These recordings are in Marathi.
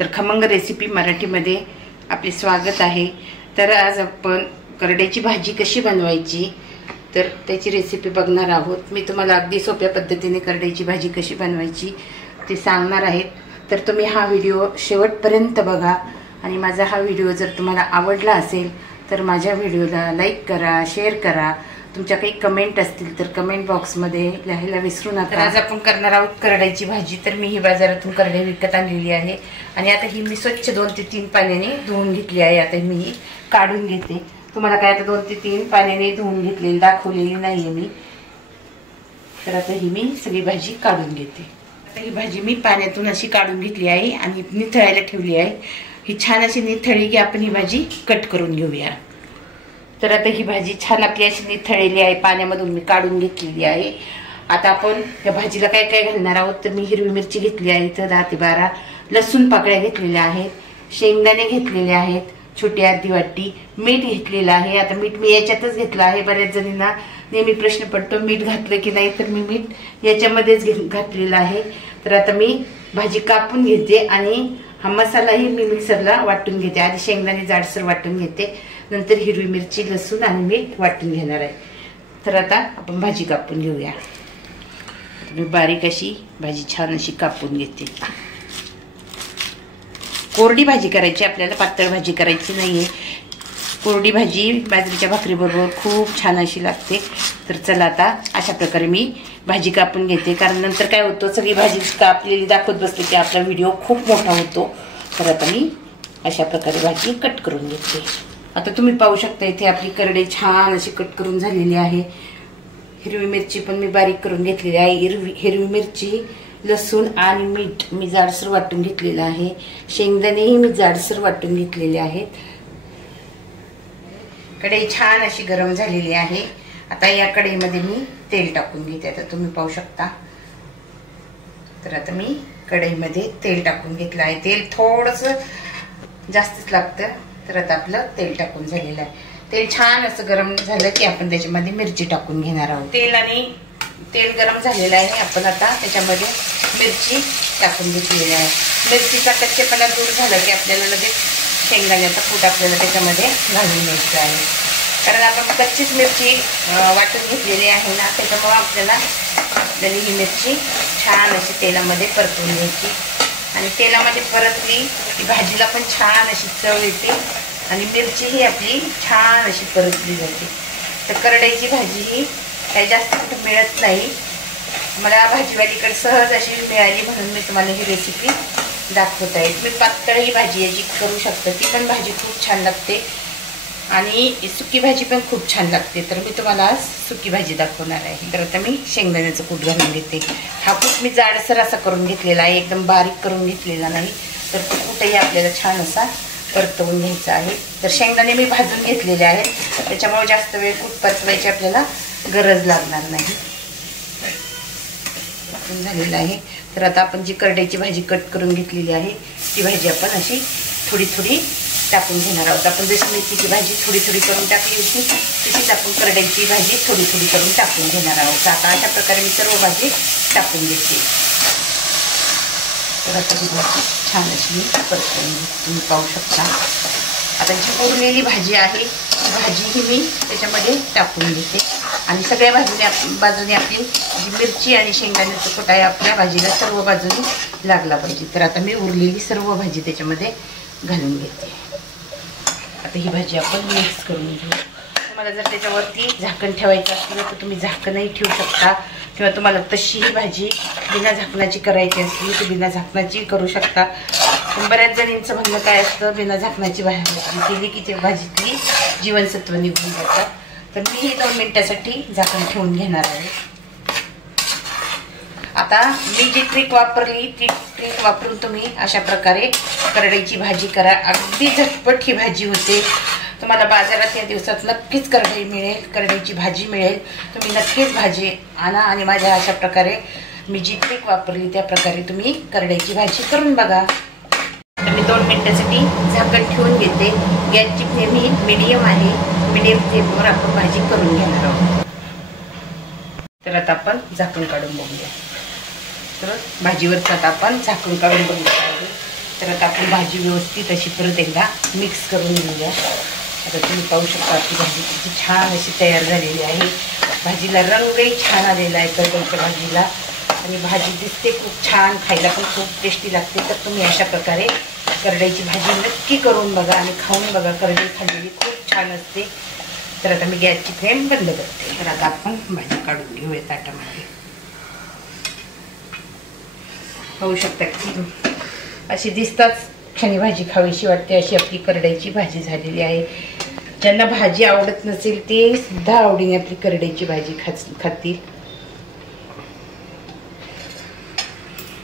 तर खमंग रेसिपी मराठीमध्ये आपले स्वागत आहे। तर आज आपण करड्याची भाजी कशी बनवायची तर त्याची रेसिपी बघणार आहोत। मी तुम्हाला अगदी सोप्या पद्धतीने करड्याची भाजी कशी बनवायची ते सांगणार आहे। तर तुम्ही हा व्हिडिओ शेवटपर्यंत बघा आणि माझा हा व्हिडिओ जर तुम्हाला आवडला असेल तर माझ्या व्हिडिओला लाईक करा, शेअर करा। तुमच्या काही कमेंट असतील तर कमेंट बॉक्समध्ये लिहायला विसरू नका। आज आपण करणार आहोत करड्याची भाजी। तर मी ही बाजारातून करडे विकत आणलेली आहे आणि आता ही मी स्वच्छ 2 ते 3 पाण्याने धुवून घेतली आहे। आता मी ही काढून घेते। तुम्हाला काय आता 2 ते 3 पाण्याने धुवून घेतलेली दाखवलेली नाहीये मी। तर आता ही मी सगळी भाजी काढून घेते। आता ही भाजी मी पाण्यातून अशी काढून घेतली आहे आणि निथळायला ठेवली आहे। ही छान अशी निथळली की आपण ही भाजी कट करून घेऊया। तर आता ही भाजी छान आपली अशी निथळलेली आहे, पाण्यामधून मी काढून घेतलेली आहे। आता आपण या भाजीला काय काय घालणार आहोत तर मी हिरवी मिरची घेतली आहे, इथं 10 ते 12 लसूण पाकळ्या घेतलेल्या आहेत, शेंगदाणे घेतलेले आहेत छोटी अर्धी वाटी, मीठ घेतलेलं आहे। आता मीठ मी याच्यातच घेतलं आहे। बऱ्याच जणींना नेहमी प्रश्न पडतो मीठ घातलं की नाही, तर मी मीठ याच्यामध्येच घातलेलं आहे। तर आता मी भाजी कापून घेते आणि हा मसालाही मी मिक्सरला वाटून घेते। आधी शेंगदाणे जाडसर वाटून घेते, नंतर हिरवी मिरची, लसूण आणि मीठ वाटून घेणार आहे। तर आता आपण भाजी कापून घेऊया। मी बारीक अशी भाजी छान अशी कापून घेते। कोरडी भाजी करायची आपल्याला, पातळ भाजी करायची नाहीये। कोरडी भाजी बाजरीच्या भाकरीबरोबर खूप छान अशी लागते। तर चला आता अशा प्रकारे मी भाजी कापून घेते, कारण नंतर काय होतं सगळी भाजी कापलेली दाखवत बसली की आपला व्हिडिओ खूप मोठा होतो। तर आता मी अशा प्रकारे भाजी कट करून घेते। आता तुम्ही पाहू शकता इथे आपली करडे छान अशी कट करून झालेली आहे। हिरवी मिरची पण मी बारीक करून घेतलेली आहे। हिरवी मिरची, लसूण आणि मीठ मी जाडसर वाटून घेतलेलं आहे। शेंगदाणेही मी जाडसर वाटून घेतलेले आहेत। कढई छान अशी गरम झालेली आहे। आता या कढईमध्ये मी तेल टाकून घेते। आता तुम्ही पाहू शकता। तर आता मी कढईमध्ये तेल टाकून घेतलं आहे। तेल थोडंसं जास्तच लागतं। तर आता आपलं तेल टाकून झालेलं आहे। तेल छान असं गरम झालं की आपण त्याच्यामध्ये मिरची टाकून घेणार आहोत। तेल गरम झालेलं आहे। आपण आता त्याच्यामध्ये मिरची टाकून घेतलेली आहे। मिरचीचा कच्चेपणा दूर झाला की आपल्याला लगेच शेंगदाण्याचा कूट आपल्याला त्याच्यामध्ये घालून घ्यायचं आहे, कारण आपण कच्चीच मिरची वाटून घेतलेली आहे ना, त्याच्यामुळे आपल्याला ही मिरची छान अशी तेलामध्ये परतून घ्यायची आणि तेलामध्ये परतली की भाजीला पण छान अशी चव येते आणि मिरची ही आपली छान अशी परतली जाते। तर करडईची भाजी ही काही जास्त कुठं मिळत नाही, मला भाजीवालीकडे सहज अशी मिळाली म्हणून मी तुम्हाला ही रेसिपी दाखवत आहे। मी पातळ ही भाजी याची करू शकते, ती पण भाजी खूप छान लागते आणि सुकी भाजी पण खूप छान लागते। तर मी तुम्हाला आज सुकी भाजी दाखवणार आहे। तर आता मी शेंगदाण्याचं कूट घालून घेते। हा कूट मी जाडसर असा करून घेतलेला आहे, एकदम बारीक करून घेतलेला नाही। तर तो कूटही आपल्याला छान असा परतवून घ्यायचा आहे। तर शेंगदाणे मी भाजून घेतलेले आहेत, त्याच्यामुळे जास्त वेळ कूट परतवायची आपल्याला गरज लागणार नाही। झालेलं आहे। तर आता आपण जी करड्याची भाजी कट करून घेतलेली आहे ती भाजी आपण अशी थोडी थोडी टाकून घेणार आहोत। आपण जशी मेथीची भाजी थोडी थोडी करून टाकली होती तशीच आपण करड्याची भाजी थोडी थोडी करून टाकून घेणार आहोत। आता अशा प्रकारे मी सर्व भाजी टाकून घेते। तर आता ही भाजी छान अशी परतून तुम्ही पाहू शकता। आता जी उरलेली भाजी आहे ती भाजी ही मी त्याच्यामध्ये टाकून घेते आणि सगळ्या बाजूने आपली जी मिरची आणि शेंगदाण्याचं कूट आहे आपल्या भाजीला सर्व बाजूने लागला पाहिजे। तर आता मी उरलेली सर्व भाजी त्याच्यामध्ये घालून घेते। आता ही भाजी आपण मिक्स करून घेऊ। तुम्हाला जर त्याच्यावरती झाकण ठेवायचं असलं तर तुम्ही झाकणही ठेवू शकता, किंवा तुम्हाला तशी ही भाजी बिना झाकणाची करायची असली तर बिना झाकणाची करू शकता। पण बऱ्याच जणींचं म्हणणं काय असतं, बिना झाकणाची भाजी केली की ते भाजीतली जीवनसत्व निघून जातात। तर मी ही 2 मिनिटासाठी झाकण ठेवून घेणार आहे। आता मी जी ट्रिक वापरली ती ट्रिक वापरून तुम्ही अशा प्रकारे करडईची भाजी करा। अगदी झटपट ही भाजी होते। तुम्हाला बाजारात या दिवसात नक्कीच करडई मिळेल, करडईची भाजी मिळेल। तुम्ही नक्कीच भाजी आणा आणि माझ्या अशा प्रकारे मी जी ट्रिक वापरली त्या प्रकारे तुम्ही करडईची भाजी करून बघा। तर मी 2 मिनिटासाठी झाकण ठेवून घेते। गॅसची फ्लेम ही मीडियम आहे। मीडियम फ्लेमवर आपण भाजी करून घेणार आहोत। तर आता आपण झाकण काढून बघूया। तर भाजीवरचं आता आपण झाकण काढून बघूया। तर आता आपण भाजी व्यवस्थित अशी परत एकदा मिक्स करून घेऊया. आता तुम्ही पाहू शकता की भाजी किती छान अशी तयार झालेली आहे. भाजीला रंगही छान आलेला आहे करडईच्या भाजीला आणि भाजी दिसते खूप छान, खायला पण खूप टेस्टी लागते. तर तुम्ही अशा प्रकारे करडईची भाजी नक्की करून बघा आणि खाऊन बघा. करडई खाल्लेली खूप छान असते. तर आता मी गॅसची फ्लेम बंद करते. तर आता आपण भाजी काढून घेऊया ताटामध्ये. पाहू शकता की अशी दिसताच क्षणी भाजी खावीशी वाटते अशी आपली करडईची भाजी झालेली आहे. ज्यांना भाजी आवडत नसेल ते सुद्धा आवडीने आपली करडईची भाजी खातील.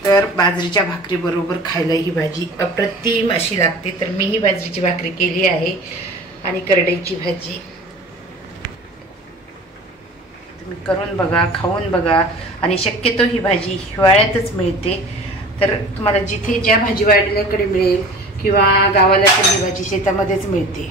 तर बाजरीच्या भाकरी बरोबर खायला ही भाजी अप्रतिम अशी लागते. तर मी ही बाजरीची भाकरी केली आहे आणि करडईची भाजी तुम्ही करून बघा, खाऊन बघा. आणि शक्यतो ही भाजी हिवाळ्यातच मिळते. तर तुम्हाला जिथे ज्या भाजीवाल्याकडे मिळेल किंवा गावाला तर ही भाजी शेतामध्येच मिळते.